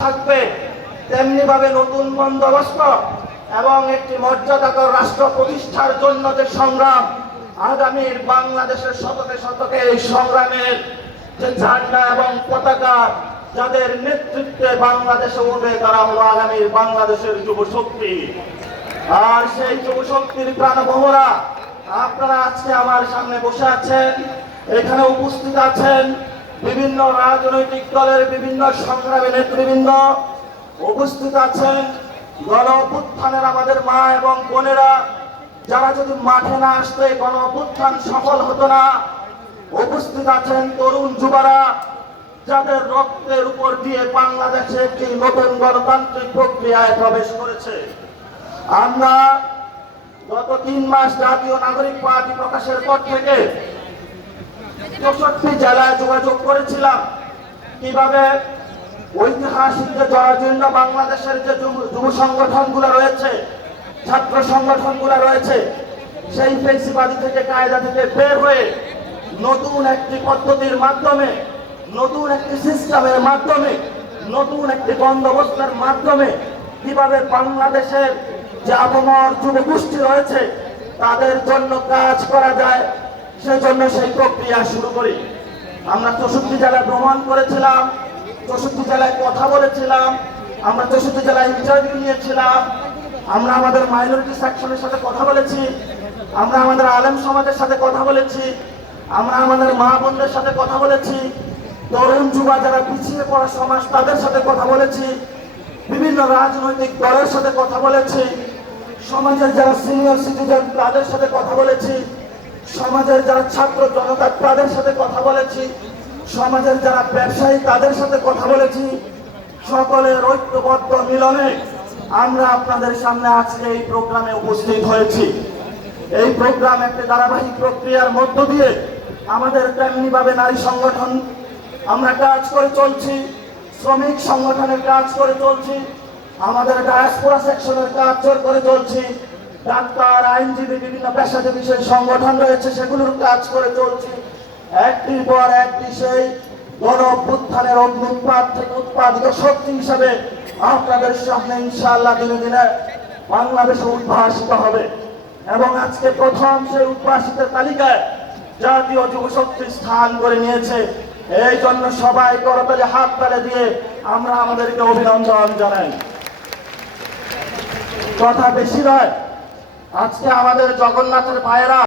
থাকবে, তেমনি ভাবে নতুন বন্দোবস্ত এবং একটি মর্যাদাকর রাষ্ট্র প্রতিষ্ঠার জন্য যে সংগ্রাম, আগামীর বাংলাদেশের শতকে শতকে এই সংগ্রামের যে ঝান্ডা এবং পতাকা যাদের নেতৃত্বে বাংলাদেশে উঠবে, তারা হলো আগামীর বাংলাদেশের যুব শক্তি। আর সেই যুব শক্তির প্রাণভোমরা আপনারা আজকে আমার সামনে বসে আছেন, এখানে উপস্থিত আছেন বিভিন্ন রাজনৈতিক দলের বিভিন্ন সংগ্রামী নেতৃবৃন্দ, উপস্থিত আছেন গণ অভ্যুত্থানের আমাদের মা এবং বোনেরা, যারা যদি মাঠে না আসতে গণ অভ্যুত্থান সফল হতো না। উপস্থিত আছেন তরুণ যুবরা, যাদের রক্তের উপর দিয়ে বাংলাদেশে একটি নতুন গণতান্ত্রিক প্রক্রিয়ায় প্রবেশ করেছে। আমরা গত 3 মাস জাতীয় নাগরিক পার্টি প্রকাশের পর থেকে 64 জেলায় যোগাযোগ করেছিলাম, কিভাবে ঐতিহাসিক যে জরাজীর্ণ বাংলাদেশের যে যুব সংগঠনগুলো রয়েছে, ছাত্র সংগঠনগুলো রয়েছে, সেই ফেসিবাদী থেকে কায়দা থেকে বের হয়ে নতুন একটি পদ্ধতির মাধ্যমে, নতুন একটি সিস্টেমের মাধ্যমে, নতুন একটি বন্দোবস্তের মাধ্যমে কিভাবে বাংলাদেশের যে আপামর যুব গোষ্ঠী রয়েছে তাদের জন্য কাজ করা যায়, সেজন্য সেই প্রক্রিয়া শুরু করি। আমরা 64 জেলায় ভ্রমণ করেছিলাম, 64 জেলায় কথা বলেছিলাম, আমরা 64 জেলায় ইন্টারভিউ নিয়েছিলাম, আমরা আমাদের মাইনরিটি সেকশনের সাথে কথা বলেছি, আমরা আমাদের আলেম সমাজের সাথে কথা বলেছি, আমরা আমাদের মা বোনদের সাথে কথা বলেছি, তরুণ যুবা যারা পিছিয়ে পড়া সমাজ তাদের সাথে কথা বলেছি, বিভিন্ন রাজনৈতিক দলের সাথে কথা বলেছি, সমাজের যারা সিনিয়র সিটিজেন তাদের সাথে কথা বলেছি, সমাজের যারা ছাত্র জনতা তাদের সাথে কথা বলেছি, সমাজের যারা ব্যবসায়ী তাদের সাথে কথা বলেছি। সকলের ঐক্যবদ্ধ মিলনে আমরা আপনাদের সামনে আজকে এই প্রোগ্রামে উপস্থিত হয়েছি। এই প্রোগ্রাম একটি ধারাবাহিক প্রক্রিয়ার মধ্য দিয়ে আমাদের তেমনি ভাবে নারী সংগঠন আমরা কাজ করে চলছি, শ্রমিক সংগঠনের কাজ করে চলছি, আমাদের ডায়াসপোরা সেকশনের কাজ করে চলছি, ডাক্তার, আইনজীবী, বিভিন্ন পেশাজীবী সেই সংগঠন রয়েছে সেগুলোর কাজ করে চলছি। একটির পর একটি সেই গণ অভ্যুত্থানের অগ্নুৎপাত থেকে উৎপাদিত শক্তি হিসাবে আপনাদের সামনে ইনশাআল্লাহ দিনে দিনে বাংলাদেশে উদ্ভাসিত হবে। এবং আজকে প্রথম সেই উদ্ভাসিতের তালিকায় জাতীয় যুব শক্তি স্থান করে নিয়েছে। এই জন্য সবাই করতালি হাত তালে দিয়ে আমরা আমাদেরকে অভিনন্দন জানাই। কথা বেশি নয়, আজকে আমাদের জগন্নাথের ভাইয়েরা